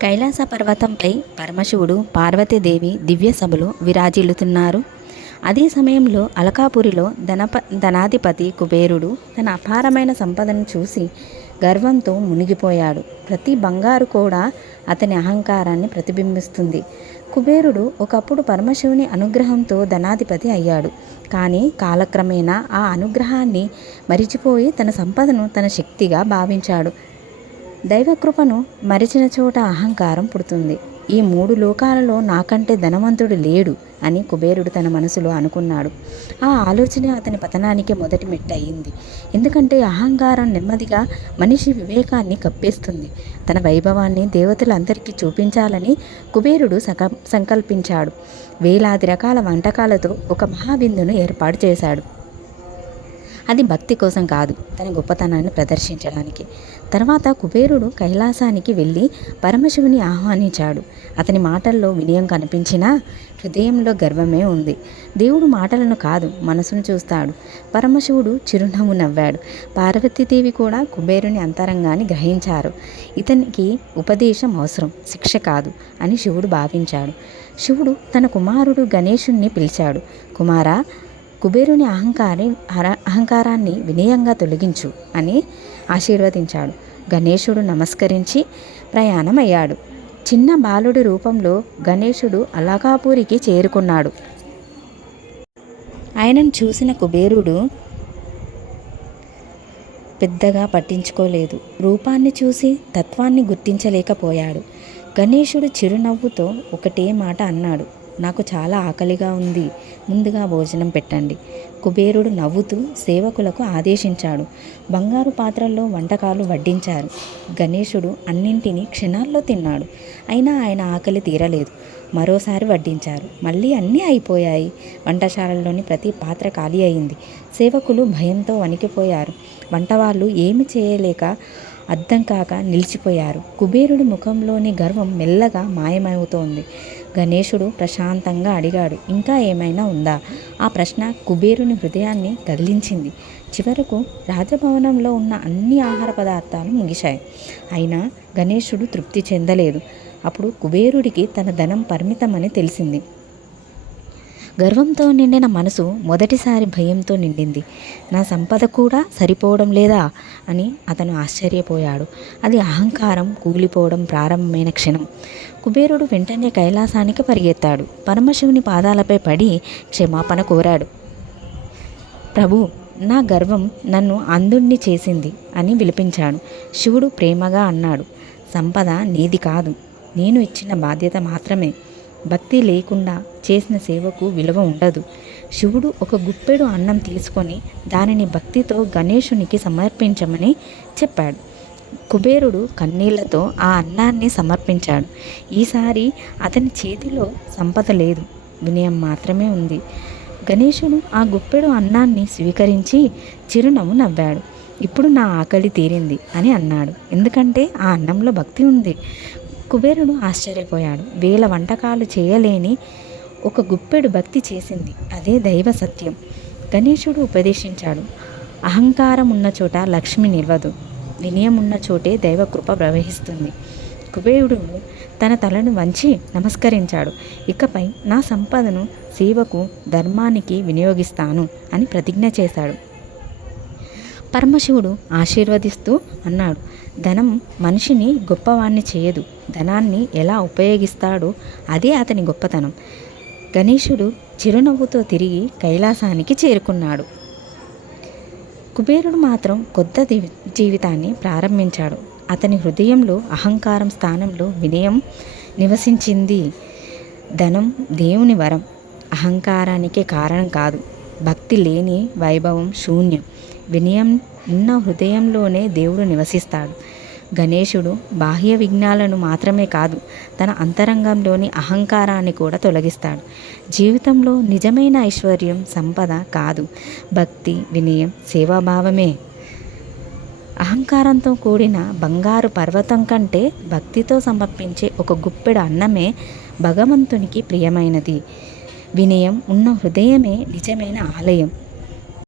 కైలాస పర్వతంపై పరమశివుడు పార్వతీదేవి దివ్య సభలో విరాజిల్లుతున్నారు. అదే సమయంలో అలకాపురిలో ధనాధిపతి కుబేరుడు తన అపారమైన సంపదను చూసి గర్వంతో మునిగిపోయాడు. ప్రతి బంగారు కూడా అతని అహంకారాన్ని ప్రతిబింబిస్తుంది. కుబేరుడు ఒకప్పుడు పరమశివుని అనుగ్రహంతో ధనాధిపతి అయ్యాడు. కానీ కాలక్రమేణా ఆ అనుగ్రహాన్ని మరిచిపోయి తన సంపదను తన శక్తిగా భావించాడు. దైవకృపను మరిచిన చోట అహంకారం పుడుతుంది. ఈ 3 లోకాలలో నాకంటే ధనవంతుడు లేడు అని కుబేరుడు తన మనసులో అనుకున్నాడు. ఆ ఆలోచన అతని పతనానికి మొదటి మెట్టు అయింది. ఎందుకంటే అహంకారం నెమ్మదిగా మనిషి వివేకాన్ని కప్పేస్తుంది. తన వైభవాన్ని దేవతలందరికీ చూపించాలని కుబేరుడు సంకల్పించాడు. వేలాది రకాల వంటకాలతో ఒక మహావిందును ఏర్పాటు చేశాడు. అది భక్తి కోసం కాదు, తన గొప్పతనాన్ని ప్రదర్శించడానికి. తర్వాత కుబేరుడు కైలాసానికి వెళ్ళి పరమశివుని ఆహ్వానించాడు. అతని మాటల్లో వినయం కనిపించినా హృదయంలో గర్వమే ఉంది. దేవుడు మాటలను కాదు, మనసును చూస్తాడు. పరమశివుడు చిరునవ్వు నవ్వాడు. పార్వతీదేవి కూడా కుబేరుని అంతరంగాన్ని గ్రహించారు. ఇతనికి ఉపదేశం అవసరం, శిక్ష కాదు అని శివుడు భావించాడు. శివుడు తన కుమారుడు గణేశుణ్ణి పిలిచాడు. కుమారా, కుబేరుని అహంకారాన్ని వినయంగా తొలగించు అని ఆశీర్వదించాడు. గణేశుడు నమస్కరించి ప్రయాణమయ్యాడు. చిన్న బాలుడి రూపంలో గణేశుడు అలకాపురికి చేరుకున్నాడు. ఆయనను చూసిన కుబేరుడు పెద్దగా పట్టించుకోలేదు. రూపాన్ని చూసి తత్వాన్ని గుర్తించలేకపోయాడు. గణేశుడు చిరునవ్వుతో ఒకటే మాట అన్నాడు. నాకు చాలా ఆకలిగా ఉంది, ముందుగా భోజనం పెట్టండి. కుబేరుడు నవ్వుతూ సేవకులకు ఆదేశించాడు. బంగారు పాత్రల్లో వంటకాలు వడ్డించారు. గణేశుడు అన్నింటినీ క్షణాల్లో తిన్నాడు. అయినా ఆయన ఆకలి తీరలేదు. మరోసారి వడ్డించారు. మళ్ళీ అన్నీ అయిపోయాయి. వంటశాలలోని ప్రతి పాత్ర ఖాళీ అయింది. సేవకులు భయంతో వణికిపోయారు. వంటవాళ్ళు ఏమి చేయలేక అర్థం కాక నిలిచిపోయారు. కుబేరుడి ముఖంలోని గర్వం మెల్లగా మాయమవుతోంది. గణేశుడు ప్రశాంతంగా అడిగాడు, ఇంకా ఏమైనా ఉందా? ఆ ప్రశ్న కుబేరుని హృదయాన్ని కదిలించింది. చివరకు రాజభవనంలో ఉన్న అన్ని ఆహార పదార్థాలు ముగిశాయి. అయినా గణేశుడు తృప్తి చెందలేదు. అప్పుడు కుబేరుడికి తన ధనం పరిమితమని తెలిసింది. గర్వంతో నిండిన మనసు మొదటిసారి భయంతో నిండింది. నా సంపద కూడా సరిపోవడం లేదా అని అతను ఆశ్చర్యపోయాడు. అది అహంకారం కూలిపోవడం ప్రారంభమైన క్షణం. కుబేరుడు వెంటనే కైలాసానికి పరిగెత్తాడు. పరమశివుని పాదాలపై పడి క్షమాపణ కోరాడు. ప్రభు, నా గర్వం నన్ను అంధుణ్ణి చేసింది అని విలిపించాడు. శివుడు ప్రేమగా అన్నాడు, సంపద నీది కాదు, నేను ఇచ్చిన బాధ్యత మాత్రమే. భక్తి లేకుండా చేసిన సేవకు విలువ ఉండదు. శివుడు ఒక గుప్పెడు అన్నం తీసుకొని దానిని భక్తితో గణేశునికి సమర్పించమని చెప్పాడు. కుబేరుడు కన్నీళ్లతో ఆ అన్నాన్ని సమర్పించాడు. ఈసారి అతని చేతిలో సంపద లేదు, వినయం మాత్రమే ఉంది. గణేశుడు ఆ గుప్పెడు అన్నాన్ని స్వీకరించి చిరునవ్వు నవ్వాడు. ఇప్పుడు నా ఆకలి తీరింది అని అన్నాడు. ఎందుకంటే ఆ అన్నంలో భక్తి ఉంది. కుబేరుడు ఆశ్చర్యపోయాడు. 1000 వంటకాలు చేయలేని ఒక గుప్పెడు భక్తి చేసింది. అదే దైవ సత్యం. గణేశుడు ఉపదేశించాడు, అహంకారం ఉన్న చోట లక్ష్మి నిలవదు, వినయం ఉన్న చోటే దైవకృప ప్రవహిస్తుంది. కుబేరుడు తన తలను వంచి నమస్కరించాడు. ఇకపై నా సంపదను సేవకు, ధర్మానికి వినియోగిస్తాను అని ప్రతిజ్ఞ చేశాడు. పరమశివుడు ఆశీర్వదిస్తూ అన్నాడు, ధనం మనిషిని గొప్పవాణ్ణి చేయదు, ధనాన్ని ఎలా ఉపయోగిస్తాడో అదే అతని గొప్పతనం. గణేశుడు చిరునవ్వుతో తిరిగి కైలాసానికి చేరుకున్నాడు. కుబేరుడు మాత్రం కొత్త జీవితాన్ని ప్రారంభించాడు. అతని హృదయంలో అహంకారం స్థానంలో వినయం నివసించింది. ధనం దేవుని వరం, అహంకారానికే కారణం కాదు. భక్తి లేని వైభవం శూన్యం. వినయం ఉన్న హృదయంలోనే దేవుడు నివసిస్తాడు. గణేశుడు బాహ్య విఘ్నాలను మాత్రమే కాదు, తన అంతరంగంలోని అహంకారాన్ని కూడా తొలగిస్తాడు. జీవితంలో నిజమైన ఐశ్వర్యం సంపద కాదు, భక్తి, వినయం, సేవాభావమే. అహంకారంతో కూడిన బంగారు పర్వతం కంటే భక్తితో సమర్పించే ఒక గుప్పెడు అన్నమే భగవంతునికి ప్రియమైనది. వినయం ఉన్న హృదయమే నిజమైన ఆలయం.